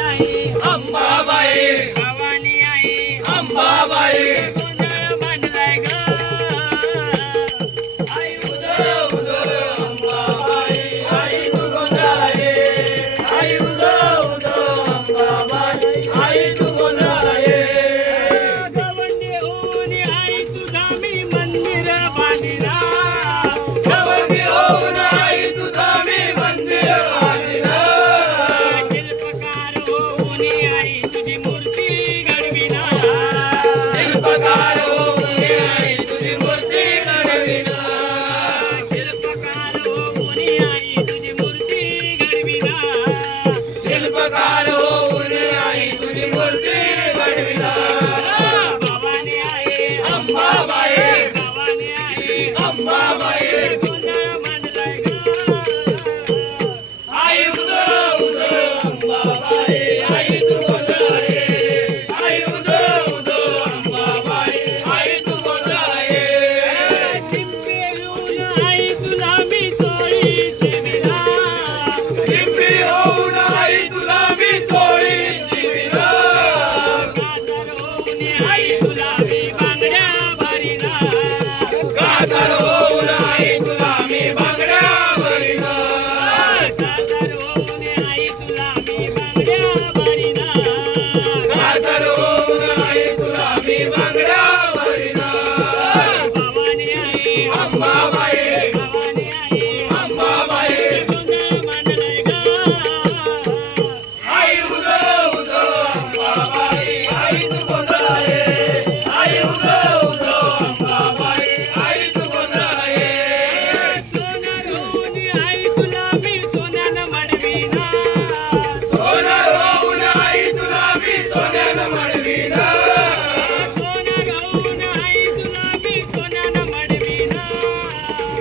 अंबाबाई भवानी आई अंबाबाई गोंधळ मांडलाय ग आई उदो उदो अंबाबाई आई तू गोंधळाये आई उदो उदो अंबाबाई आई तू गोंधळाये गवंडी होऊन आई तुझा मी मंदिर बांधिला गवंडी होऊन आई तुझा मी मंदिर बांधिला शिल्पकार होऊन आई तुझी मूर्ती घडविला शिल्पकार होऊन आई तुझी मूर्ती घडविला शिल्पकार होऊन आई तुझी मूर्ती घडविला शिल्पकार होऊन आई तुझी मूर्ती घडविला भवानी आई अंबाबाई भवानी आई अंबाबाई गोंधळ मांडलाय ग आई उदो उदो अंबाबाई आई तू गोंधळाये आई उदो उदो अंबाबाई आई तू गोंधळाये शिंपे येऊन आई तुला मी चोळी शिविला शिंपी होऊन आई तुला मी चोळी शिविला गाजर होऊन आई तुला मी बांगड्या भरिला गाजर होऊन आई तुला मी बांगड्या भरिला गाजर होऊन आई तुला मी बांगड्या भरिला गाजर होऊन आई तुला मी बांगड्या भरिला भवानी आई अंबाबाई भवानी आई अंबाबाई गोंधळ मांडलाय ग आई उदो उदो अंबाबाई आई तू गोंधळाये आई उदो उदो अंबाबाई आई तू गोंधळाये सोनं होऊन आई तुला मी सोन्यानं मडविला सोनं होऊन आई तुला मी सोन्यानं मडविला सोनं होऊन आई तुला मी सोन्यानं मडविला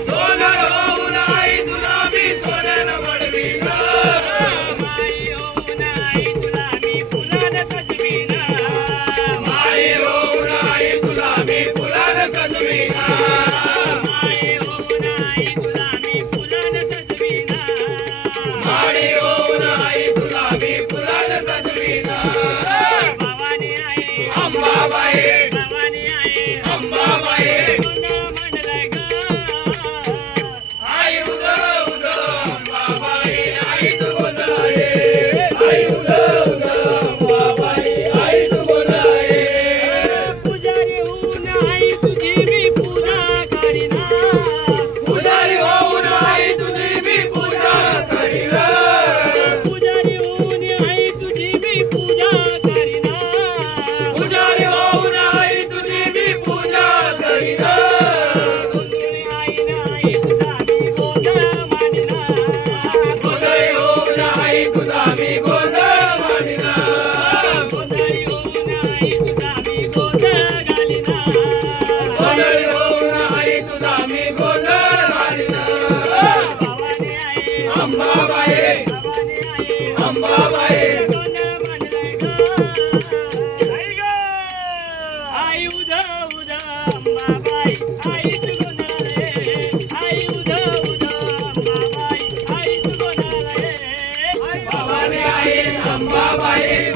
सोनं होऊन आई तुला मी सोन्यानं मडविला माई होऊन आई तुला मी फुलानं सजविला माई होऊन आई तुला मी फुलानं सजविला माई होऊन आई तुला मी फुलानं सजविला माई होऊन आई तुला मी फुलानं सजविला भवानी आई अंबाबाई भवानी आई अंबाबाई गोंधळ मांडलाय ग आई उदो उदो अंबाबाई आई तू गोंधळाये आई उदो उदो अंबाबाई आई तू गोंधळाये पुजारी होऊन आई तुझी मी पूजा करीना पुजारी होऊन आई तुझी मी पूजा करीना पुजारी होऊन आई तुझी मी पूजा करीना पुजारी होऊन आई तुझी मी पूजा करीना गोंधळी आईनं आई तुझा मी गोंधळ मांडला गोंधळी होऊन आई तुझा मी गोंधळ मांडिना गोंधळी होऊन आई तुझा मी गोंधळ घालिना गोंधळी होऊन आई तुझा मी गोंधळ घालिना भवानी आई अंबाबाई भवानी आई अंबाबाई गोंधळ मांडलाय ग आई उद उद अंबाबाई आई तू गोंधळाले आई उद उद अंबाबाई आई तू गोंधळाले भवानी आई अंबाबाई